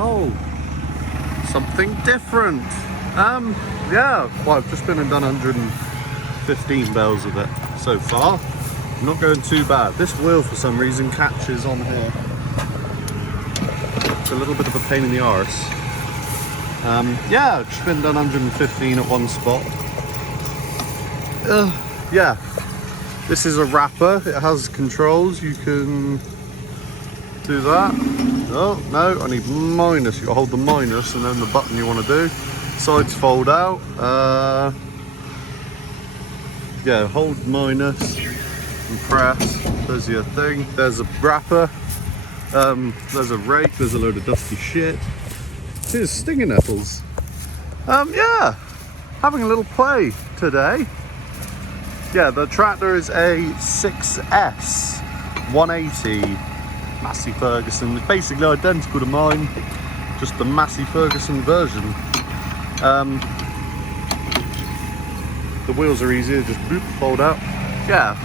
Oh, something different. Yeah, well, I've just been and done 115 bales of it so far. Not going too bad. This wheel for some reason catches on here. It's a little bit of a pain in the arse. Yeah, just been done 115 at one spot. Yeah, this is a wrapper. It has controls. You can do that. Oh no, I need minus. You gotta hold the minus and then the button you want to do. Sides fold out. Yeah, hold minus and press. There's your thing. There's a wrapper. There's a rake. There's a load of dusty shit. Here's stinging nettles. Yeah, having a little play today. Yeah, the tractor is a 6S.180 Massey Ferguson. It's basically identical to mine, just the Massey Ferguson version. The wheels are easier, just boop, fold out. Yeah,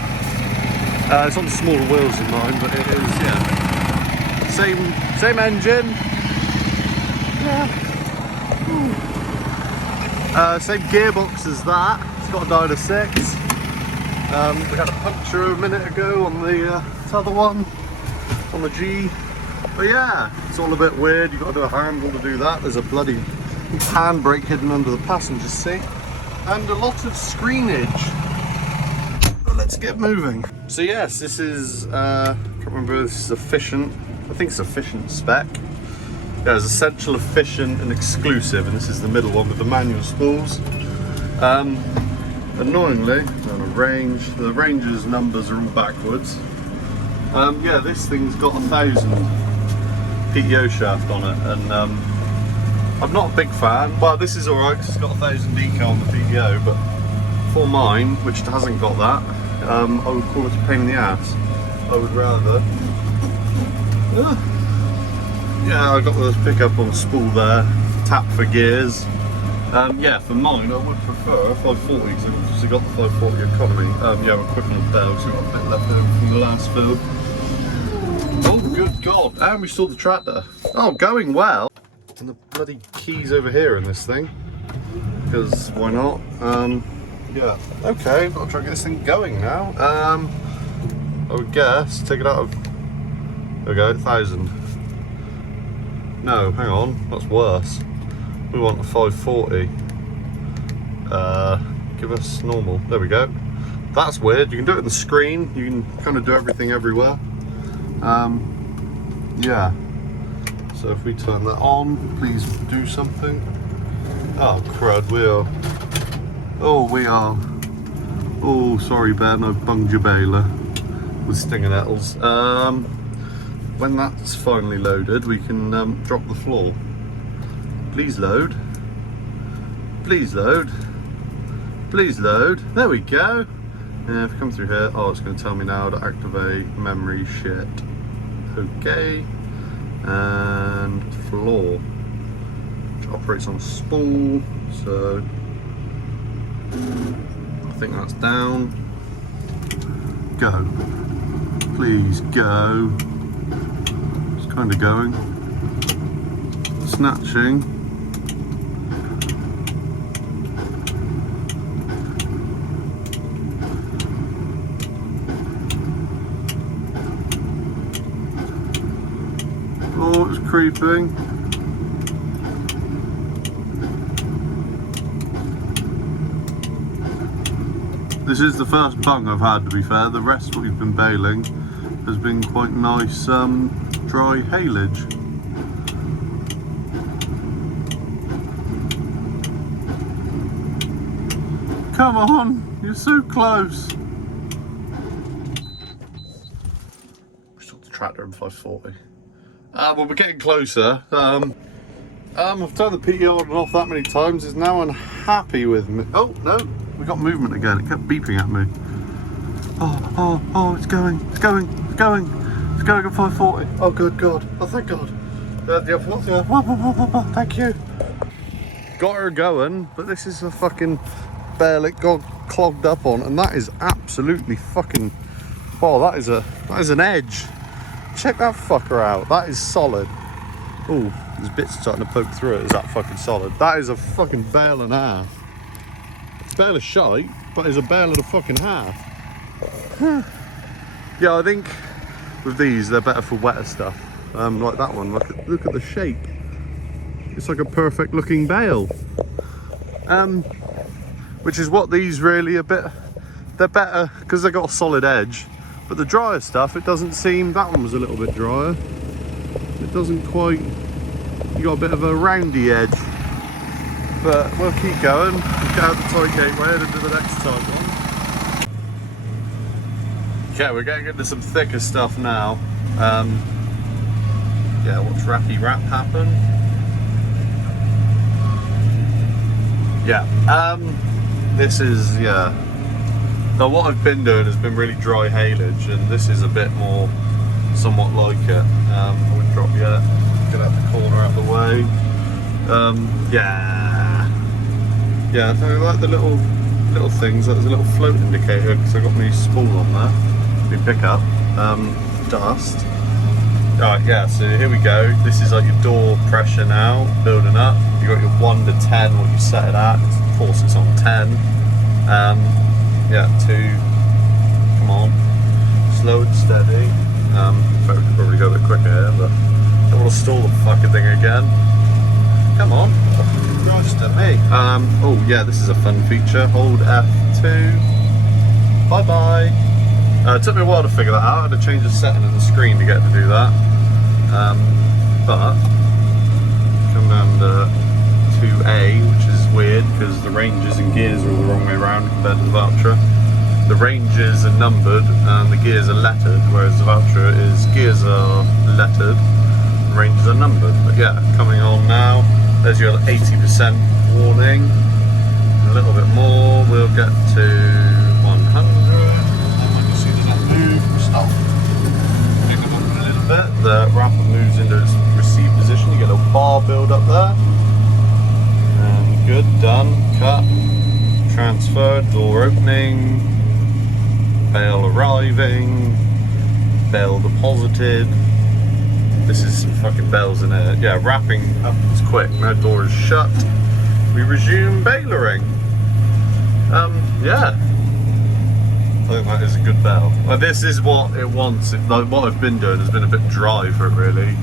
it's on smaller wheels than mine, but it is, yeah, same engine. Yeah. Same gearbox as that. It's got a Dyna 6. We had a puncture a minute ago on the other one, on the G. But yeah, it's all a bit weird. You've got to do a handle to do that. There's a bloody handbrake hidden under the passenger seat. And a lot of screenage. But let's get moving. So yes, this is, I can't remember if this is efficient. I think it's efficient spec. Yeah, there's essential, efficient and exclusive, and this is the middle one with the manual spools. Annoyingly, on a range, the range's numbers are all backwards. Yeah, this thing's got 1,000 PTO shaft on it, and I'm not a big fan. Well, this is alright because it's got 1,000 decal on the PTO, but for mine, which hasn't got that, I would call it a pain in the ass. I would rather... yeah, I got the pickup on the spool there, tap for gears. Yeah, for mine, I would prefer a 540 because I've obviously got the 540 economy. Yeah, equivalent bale, so I've got a bit left over from the last build. Oh, good God. And we saw the tractor. Oh, going well. And the bloody keys over here in this thing. Because why not? Yeah. Okay, I've got to try and get this thing going now. I would guess, take it out of... There we go, 1,000. No, hang on, that's worse. We want a 540. Give us normal. There we go. That's weird. You can do it in the screen. You can kind of do everything everywhere. Yeah. So if we turn that on, please do something. Oh crud, we are. Oh, we are. Oh, sorry Ben, I've bunged your baler with stinging nettles. When that's finally loaded, we can drop the floor. Please load. Please load. Please load. There we go. And if we come through here, oh, it's going to tell me now to activate memory shit. Okay. And floor, which operates on a spool. So I think that's down. Go. Please go. It's kind of going. Snatching. Oh, it's creeping. This is the first bung I've had, to be fair. The rest we've been baling has been quite nice dry haylage. Come on, you're so close. We took the tractor in 540. Well, we're getting closer. I've turned the PTO on and off that many times. It's now unhappy with me. Oh no, we got movement again. It kept beeping at me. Oh, it's going at 540. Oh, good God. Oh, thank God. Thank you. Got her going, but this is a fucking bale it got clogged up on, and that is absolutely fucking... Oh, that is an edge. Check that fucker out. That is solid. Oh, there's bits starting to poke through it. Is that fucking solid? That is a fucking bale and a half. It's bale of shite, but it's a bale and a fucking half. Yeah, I think with these, they're better for wetter stuff. Like that one, look at the shape. It's like a perfect looking bale. Which is what these really they're better because they've got a solid edge. But the drier stuff, it doesn't seem, that one was a little bit drier. It doesn't quite, you got a bit of a roundy edge. But we'll keep going. We'll get out the tie gateway and do the next type one. Okay, we're getting into some thicker stuff now. Yeah, watch Rappy Rap happen. Yeah, this is, yeah. Now what I've been doing has been really dry haylage, and this is a bit more, somewhat like it. I won't drop yet. Get out the corner out of the way. Yeah, so I like the little things. There's a little float indicator because I got my spool on there. My pickup. Dust. Alright, yeah. So here we go. This is like your door pressure now, building up. You got your 1 to 10, what you set it at. Of course, it's on 10. Yeah, 2. Come on. Slow and steady. Could probably go a bit quicker here, but I don't want to stall the fucking thing again. Come on. Christ at me. Oh yeah, this is a fun feature. Hold F2. Bye bye. It took me a while to figure that out. I had to change the setting of the screen to get to do that. But come down to 2A, which is weird because the ranges and gears are all the wrong way around compared to the Valtra. The ranges are numbered and the gears are lettered, whereas the Valtra is gears are lettered, the ranges are numbered. But yeah, coming on now. There's your 80% warning. A little bit more, we'll get to 100. And when you see the net move, stop. Pick it up a little bit. The wrapper moves into its receive position. You get a bar build up there. And good, done, cut, transfer, door opening, bale arriving, bale deposited. This is some fucking bells in it. Yeah, wrapping up was quick. Now door is shut. We resume balering. Yeah. I think that is a good bell. Well, this is what it wants. Like what I've been doing has been a bit dry for it really,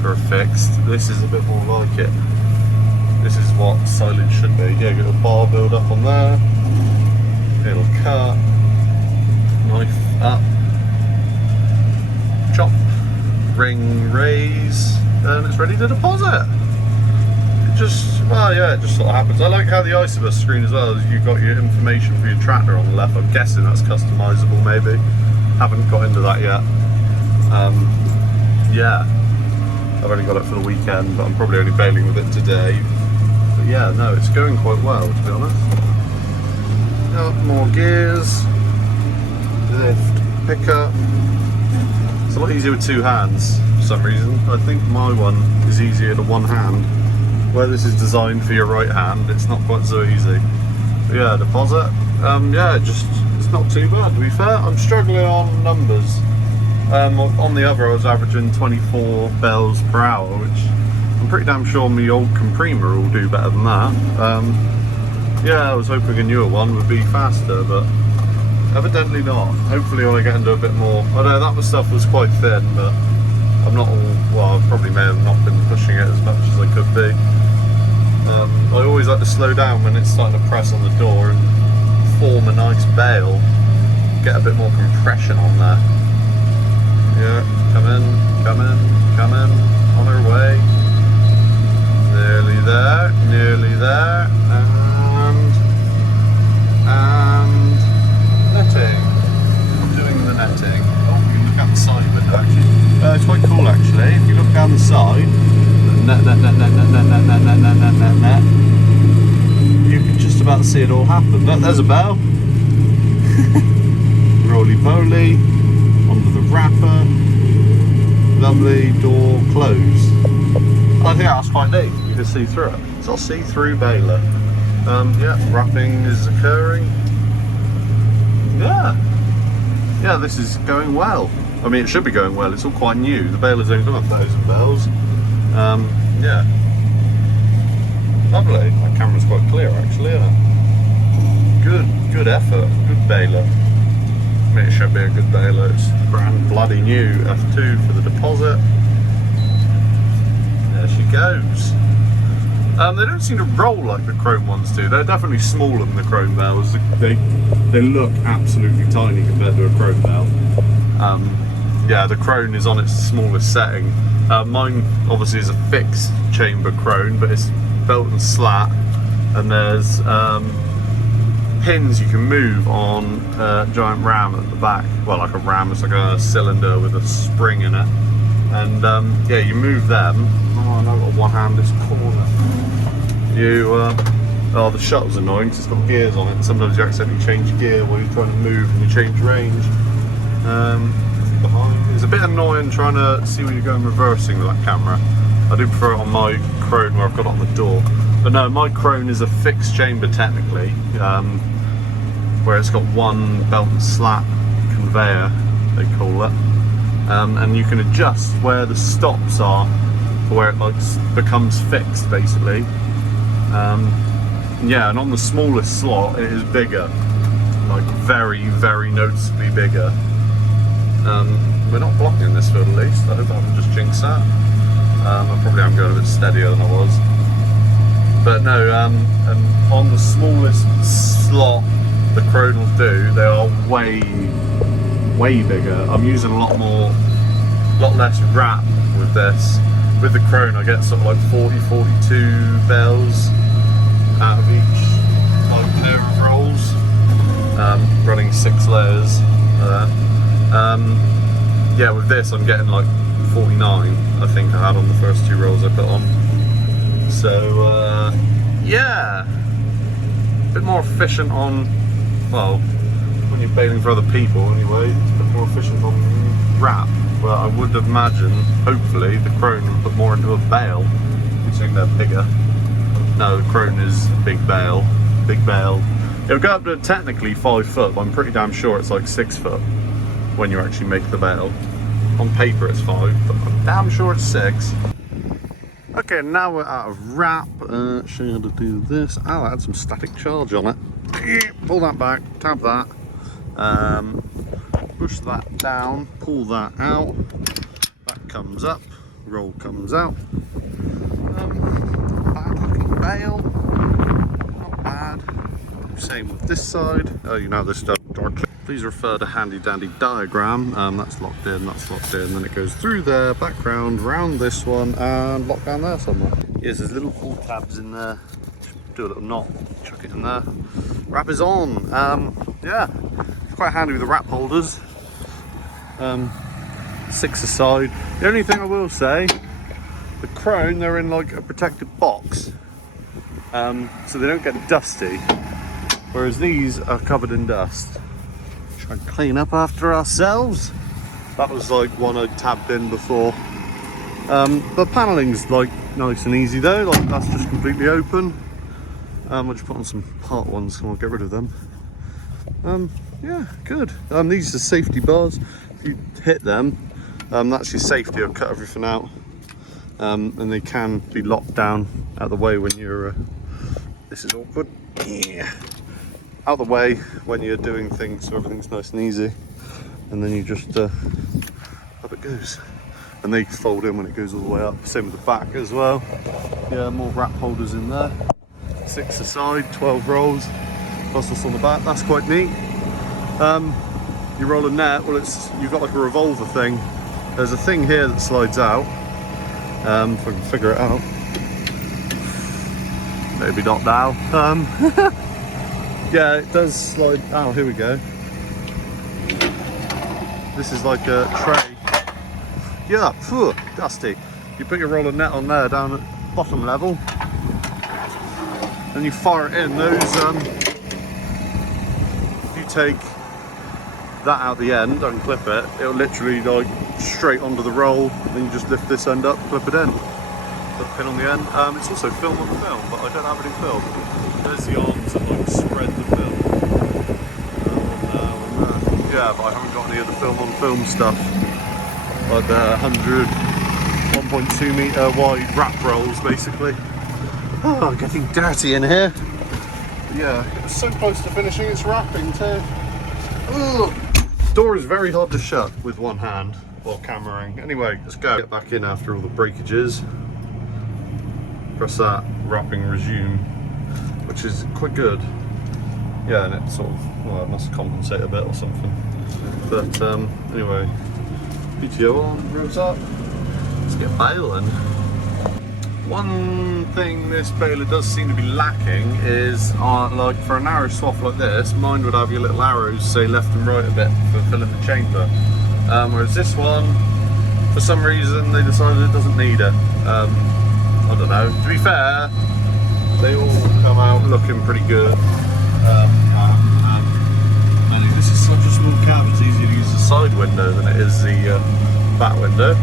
for a fixed. This is a bit more like it. This is what silage should be. Yeah, get a bar build up on there. It'll cut. Knife up. Chop. Ring, raise, and it's ready to deposit. It just, well, yeah, it just sort of happens. I like how the Isobus screen as well, you've got your information for your tractor on the left. I'm guessing that's customizable maybe. Haven't got into that yet. Yeah, I've only got it for the weekend, but I'm probably only bailing with it today. But yeah, no, it's going quite well, to be honest. Got more gears, lift, pickup. It's a lot easier with 2 hands for some reason. I think my one is easier to 1 hand. Where this is designed for your right hand, it's not quite so easy. But yeah, deposit. Yeah, it's not too bad to be fair. I'm struggling on numbers. On the other I was averaging 24 bells per hour, which I'm pretty damn sure my old comprimer will do better than that. Yeah, I was hoping a newer one would be faster, but evidently not. Hopefully when I get into a bit more, I know that stuff was quite thin, but I'm not all, well, I probably may have not been pushing it as much as I could be. I always like to slow down when it's starting to press on the door and form a nice bale, get a bit more compression on there. Yeah, come in, come in, come in, on our way. Nearly there, and netting. I'm doing the netting. Oh, you can look out the side window actually. It's quite cool actually. If you look down the side, net, you can just about see it all happen. Look, there's a bell. Roly-poly, onto the wrapper. Lovely, door closed. I think that's quite neat. You can see through it. It's all see-through baler. Yeah, wrapping is occurring. Yeah, this is going well. I mean, it should be going well. It's all quite new. The baler's only done 1,000 bells. quite clear actually, isn't it? Good effort, good baler. I mean, it should be a good baler. It's brand bloody new. F2 for the deposit. There she goes. They don't seem to roll like the chrome ones do. They're definitely smaller than the chrome bales. They look absolutely tiny compared to a chrome bale. Yeah, the crone is on its smallest setting. Mine obviously is a fixed chamber crone, but it's belt and slat, and there's pins you can move on a giant ram at the back. Well, like a ram, it's like a cylinder with a spring in it. And yeah, you move them. Oh, no, I've got one hand this corner. Oh, the shuttle's annoying because it's got gears on it. Sometimes you accidentally change gear while you're trying to move and you change range. Behind. It's a bit annoying trying to see where you're going reversing with that camera. I do prefer it on my crone where I've got it on the door. But no, my crone is a fixed chamber technically, where it's got one belt and slat conveyor, they call it. And you can adjust where the stops are for where it like becomes fixed basically. Yeah, and on the smallest slot it is bigger, like very, very noticeably bigger. We're not blocking this field at least. I hope I haven't just jinxed that. I probably am going a bit steadier than I was. But no, and on the smallest slot the crone will do, they are way bigger. I'm using a lot less wrap with this. With the crone I get sort of like 40-42 bales out of each pair of rolls, running 6 layers of that. Yeah, with this I'm getting like 49, I think I had on the first 2 rolls I put on. So yeah, a bit more efficient on, well, when you're baling for other people anyway, it's a bit more efficient on wrap. But I would imagine, hopefully, the crone will put more into a bale, considering they're bigger. No, the crone is a big bale. It'll go up to technically 5 foot, but I'm pretty damn sure it's like 6 foot when you actually make the bale. On paper it's 5, but I'm damn sure it's 6. Okay, now we're out of wrap. Show you how to do this. I'll add some static charge on it. Pull that back, tab that. Push that down, pull that out. That comes up, roll comes out. Bad looking bale. Not bad. Same with this side. Oh, you know this stuff. Please refer to handy dandy diagram. That's locked in, then it goes through there, background, round this one, and locked down there somewhere. Yes, there's little pull tabs in there. Do a little knot, chuck it in there. Wrap is on. Yeah, it's quite handy with the wrap holders. 6 aside. The only thing I will say, the crone, they're in like a protected box, so they don't get dusty, whereas these are covered in dust. Try and clean up after ourselves. That was like one I tabbed in before. But panelling's like nice and easy though, like that's just completely open. I'll just put on some part ones and we'll get rid of them. Yeah, good. These are safety bars. If you hit them, that's your safety. I'll cut everything out. And they can be locked down out the way when you're, this is awkward. Yeah. Out the way when you're doing things so everything's nice and easy. And then you just, up it goes. And they fold in when it goes all the way up. Same with the back as well. Yeah, more wrap holders in there. 6 aside, 12 rolls. Plus what's on the back, that's quite neat. You roll a net, well you've got like a revolver thing. There's a thing here that slides out. If I can figure it out. Maybe not now. Yeah, it does slide, oh here we go. This is like a tray. Yeah, phew, dusty. You put your roll of net on there down at bottom level. And you fire it in. Those, if you take that out the end and clip it, it'll literally like straight onto the roll. Then you just lift this end up, clip it in. Put a pin on the end. It's also film on film, but I don't have any film. There's the arms that like spread the film. Yeah, but I haven't got any of the film on film stuff. Like the 100, 1.2 metre wide wrap rolls basically. Oh, getting dirty in here. Yeah, it's so close to finishing, it's wrapping too. Ugh. Door is very hard to shut with one hand while cameraing. Anyway, let's go. Get back in after all the breakages. Press that, wrapping resume, which is quite good. Yeah, and it sort of, well, it must compensate a bit or something. But anyway, PTO on, roads up. Let's get baling. One thing this baler does seem to be lacking is, like for a narrow swath like this, mine would have your little arrows say left and right a bit for filling the chamber. Whereas this one, for some reason, they decided it doesn't need it. I don't know. To be fair, they all come out looking pretty good. And this is such a small cab, it's easier to use the side window than it is the back window.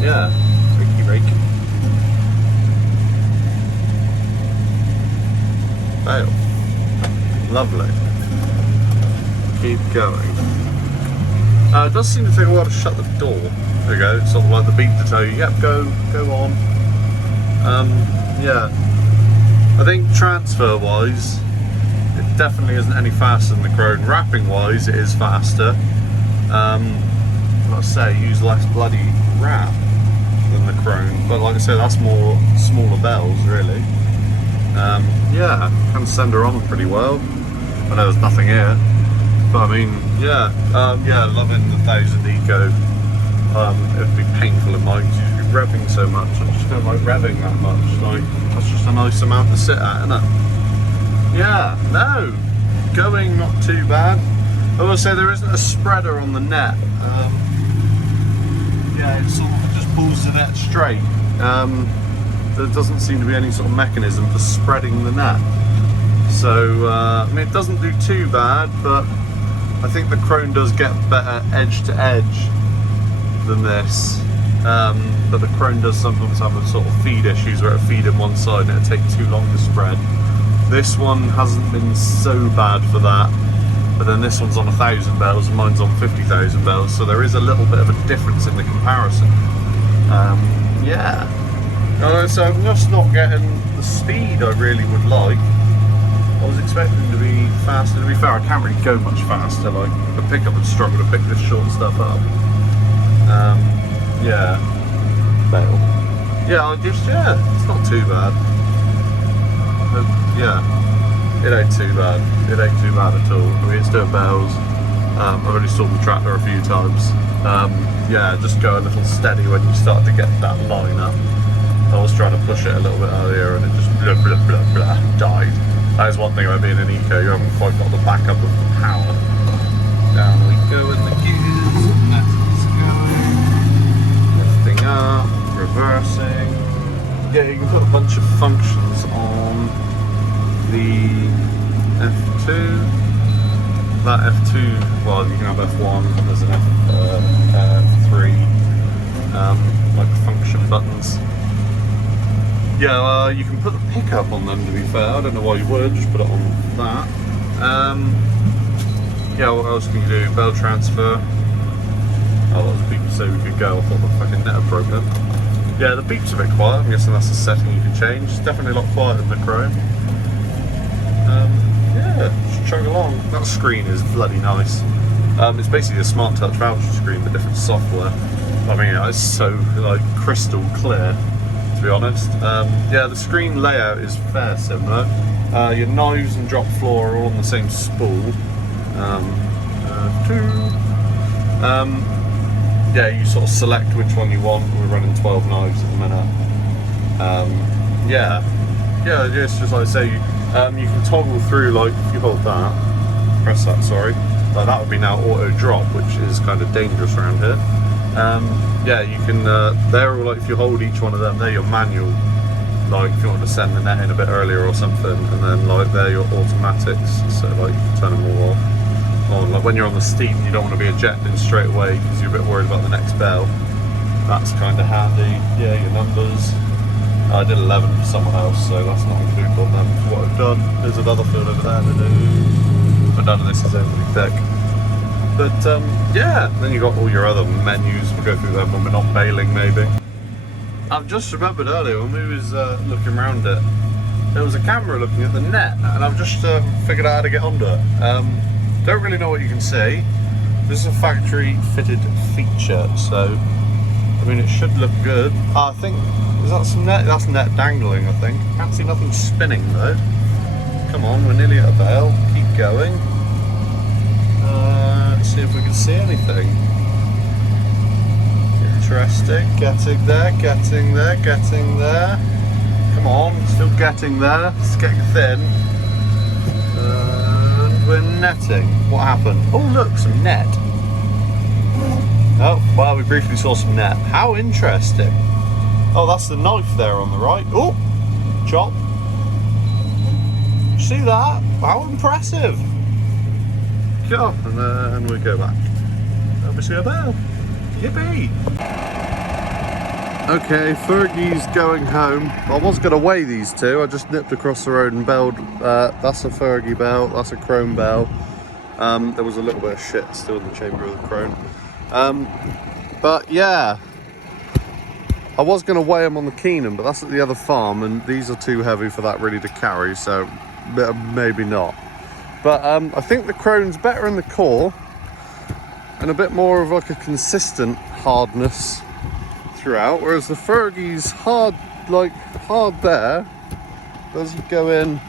Yeah, rake. Bale. Lovely. Keep going. It does seem to take a while to shut the door. There we go, it's sort of like the beep to tell you, yep, go on. Yeah. I think transfer wise, it definitely isn't any faster than the Krone. Wrapping wise, it is faster. Like I say, use less bloody wrap than the Krone, but like I said, that's more smaller bells really. Yeah, can send her on pretty well. I know there's nothing here, but I mean, yeah, yeah, loving the 1000 Eco. It'd be painful in mine because you'd be revving so much. I just don't like revving that much. Like, that's just a nice amount to sit at, isn't it? Yeah, no, going not too bad. I will say there isn't a spreader on the net. Yeah, it sort of just pulls the net straight. There doesn't seem to be any sort of mechanism for spreading the net. So, I mean, it doesn't do too bad, but I think the Krone does get better edge to edge than this. But the Krone does sometimes have a sort of feed issues where it feed in one side and it'll take too long to spread. This one hasn't been so bad for that. But then this one's on 1,000 bells and mine's on 50,000 bells, so there is a little bit of a difference in the comparison. Yeah. So I'm just not getting the speed I really would like. I was expecting to be faster. To be fair, I can't really go much faster. Like the pickup would struggle to pick this short stuff up. Yeah. Bale. Yeah, it's not too bad. But, yeah. It ain't too bad. It ain't too bad at all. I mean, it's doing bells. I've only stalled the tractor a few times. Yeah, just go a little steady when you start to get that line up. I was trying to push it a little bit earlier and it just blah blah blah blah died. That is one thing about being an eco, you haven't quite got the backup of the power. Down we go in the gears, that's going. Lifting up, reversing. Yeah, you can put a bunch of functions on the F2, that F2, well you can have F1, there's an F3, like function buttons. Yeah, you can put the pickup on them to be fair, I don't know why you would, just put it on that. Yeah, what else can you do? Bell transfer. Oh, lots of people say we could go, I thought the fucking net had broken. Yeah, the beep's a bit quiet, I'm guessing that's a setting you can change. It's definitely a lot quieter than the Krone. Yeah, just chug along. That screen is bloody nice. It's basically a smart touch voucher screen with different software. I mean, it's so like crystal clear, to be honest. Yeah, the screen layout is fair similar. Your knives and drop floor are all on the same spool. Yeah, you sort of select which one you want. We're running 12 knives at the minute. Yeah, it's just like I say. You can toggle through, like if you hold that, press that, sorry, like that would be now auto drop, which is kind of dangerous around here. Yeah, you can, they're all like, if you hold each one of them, they're your manual, like if you want to send the net in a bit earlier or something, and then like they're your automatics, so like you can turn them all off. On. Like when you're on the steam, you don't want to be ejecting straight away because you're a bit worried about the next bell. That's kind of handy. Yeah, your numbers. I did 11 for someone else, so that's not included on them for what I've done. There's another field over there to do, but none of this is overly thick. But yeah, then you've got all your other menus. We'll go through them when we're not baling maybe. I've just remembered earlier when we was looking around it, there was a camera looking at the net, and I've just figured out how to get onto it. Don't really know what you can see. This is a factory fitted feature, so I mean it should look good. I think, is that some net? That's net dangling, I think. Can't see nothing spinning though. Come on, we're nearly at a bale. Keep going. Let's see if we can see anything. Interesting. Getting there, getting there, getting there. Come on, still getting there. It's getting thin. And we're netting. What happened? Oh look, some net. Oh, well, we briefly saw some net. How interesting. Oh, that's the knife there on the right. Oh, chop. See that? How impressive. Go, and we go back. And we see a bale. Yippee. Okay, Fergie's going home. I was going to weigh these two. I just nipped across the road and bailed. That's a Fergie bale, that's a chrome bale. There was a little bit of shit still in the chamber of the chrome. But yeah, I was going to weigh them on the Keenan, but that's at the other farm, and these are too heavy for that really to carry, so maybe not. But I think the chrome's better in the core, and a bit more of like a consistent hardness throughout, whereas the Fergie's hard there. As you go in,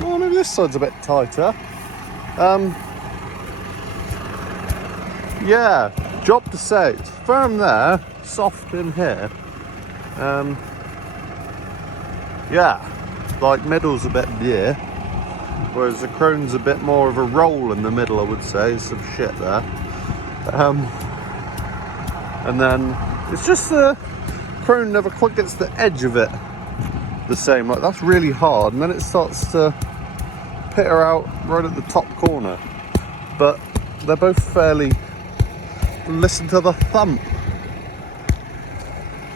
oh, maybe this side's a bit tighter. Yeah, job to say, it's firm there, soft in here. Yeah, like middle's a bit yeah, whereas the chrome's a bit more of a roll in the middle, I would say. There's some shit there. And then it's just the chrome never quite gets the edge of it the same. Like that's really hard, and then it starts to pitter out right at the top corner. But they're both fairly. Listen to the thump.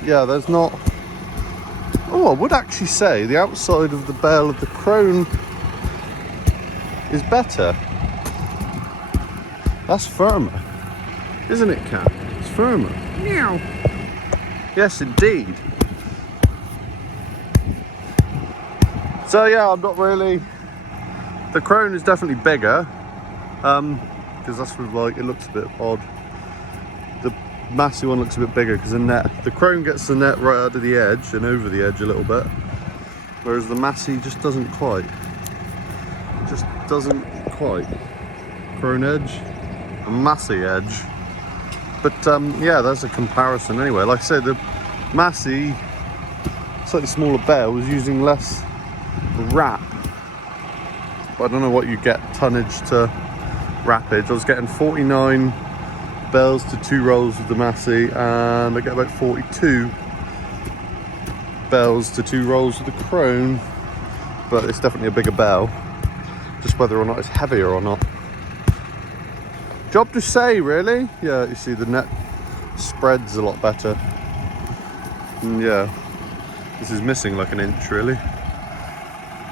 Yeah, there's not. Oh, I would actually say the outside of the bale of the chrome is better. That's firmer, isn't it, Cat? It's firmer. Meow. Yes, indeed. So yeah, I'm not really. The chrome is definitely bigger, because that's like it looks a bit odd. The Massey one looks a bit bigger because the chrome gets the net right out of the edge and over the edge a little bit, whereas the Massey just doesn't quite. It just doesn't quite. Chrome edge, a Massey edge. But yeah, that's a comparison anyway. Like I said, the Massey, slightly smaller bale, was using less wrap. But I don't know what you get tonnage to wrappage. I was getting 49 bales to 2 rolls with the Massey, and I get about 42 bales to 2 rolls with the chrome. But it's definitely a bigger bale. Just whether or not it's heavier or not. Job to say, really. Yeah, you see the net spreads a lot better. And yeah, this is missing like an inch really.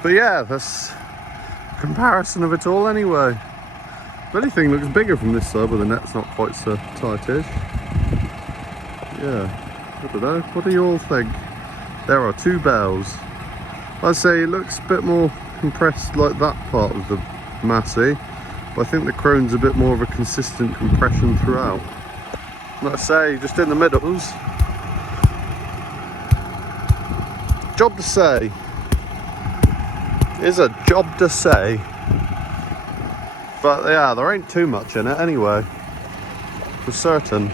But yeah, that's a comparison of it all anyway. If anything looks bigger from this side, but the net's not quite so tightish. Yeah, I don't know. What do you all think? There are 2 bales. I'd say it looks a bit more compressed like that part of the Massey. But I think the chrome's a bit more of a consistent compression throughout. Like I say, just in the middles. Job to say. Is a job to say. But yeah, there ain't too much in it anyway. For certain.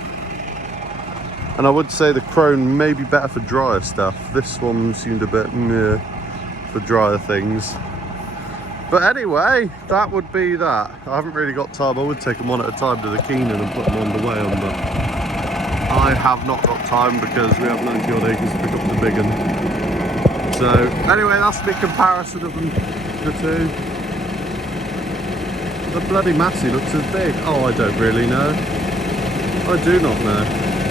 And I would say the chrome may be better for drier stuff. This one seemed a bit meh for drier things. But anyway, that would be that. I haven't really got time. I would take them one at a time to the Keenan and put them on the way on, but I have not got time because we have 90 odd acres to pick up the big one. So anyway, that's the comparison of the two. The bloody Massey looks as big. Oh, I don't really know. I do not know.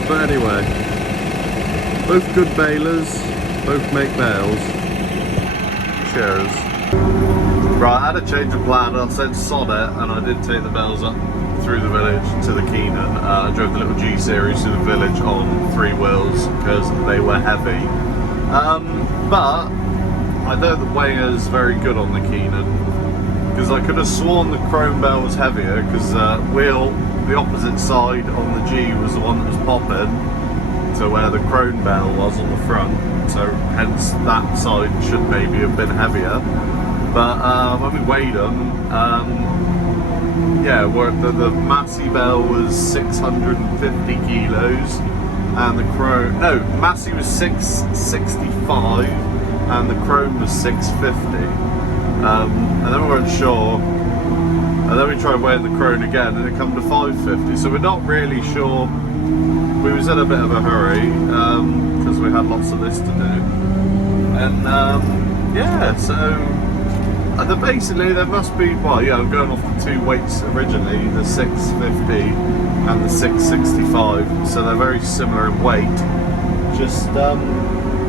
But anyway, both good balers, both make bales. Cheers. Right, I had a change of plan. I said sod it, and I did take the bales up through the village to the Keenan. I drove the little G series through the village on 3 wheels because they were heavy. But I know the weigher's very good on the Keenan, because I could have sworn the chrome bale was heavier, because the opposite side on the G was the one that was popping to where the chrome bale was on the front, so hence that side should maybe have been heavier. But when we weighed them, yeah, the Massey bale was 650 kilos, and the chrome, no, Massey was 665 and the chrome was 650. And then we weren't sure, and then we tried weighing the chrome again and it come to 550, so we're not really sure. We was in a bit of a hurry because we had lots of this to do, and yeah, so basically there must be, well, yeah, I'm going off the 2 weights originally, the 650 and the 665, so they're very similar in weight, just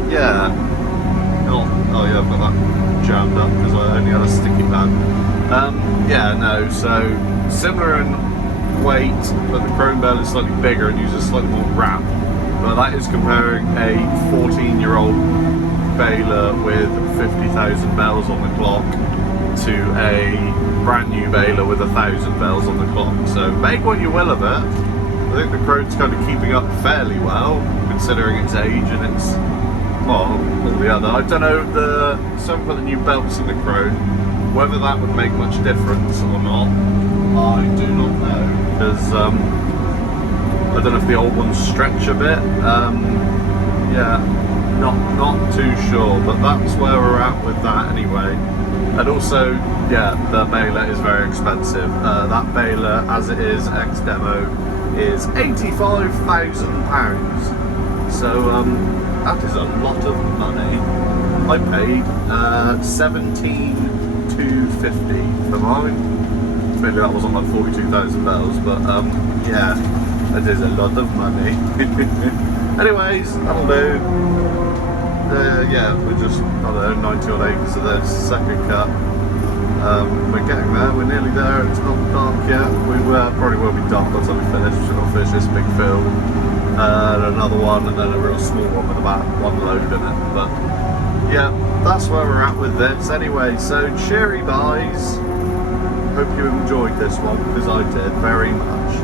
yeah, not, oh yeah, I've got that jammed up because I only had a sticky pad. Yeah, no, so similar in weight, but the chrome bale is slightly bigger and uses slightly more wrap, but that is comparing a 14-year-old Baler with 50,000 bells on the clock to a brand new Baler with 1,000 bells on the clock. So make what you will of it. I think the chrome's kind of keeping up fairly well considering its age and its, well, all the other. I don't know, some of the new belts in the chrome, whether that would make much difference or not, I do not know, because I don't know if the old ones stretch a bit. Yeah, not too sure, but that's where we're at with that anyway. And also, yeah, the Baler is very expensive. That Baler, as it is ex-demo, is £85,000. So that is a lot of money. I paid 17,250 for mine. Maybe that wasn't like 42,000 bells, but yeah, it is a lot of money. Anyways, that'll do. Yeah, we're just, I don't know, 90 odd acres of this second cut. We're getting there, we're nearly there, it's not dark yet. We probably will be dark by the time we finish. We're going to finish this big field, and another one, and then a real small one with about 1 load in it. But yeah, that's where we're at with this anyway. So cheery guys, hope you enjoyed this one, because I did very much.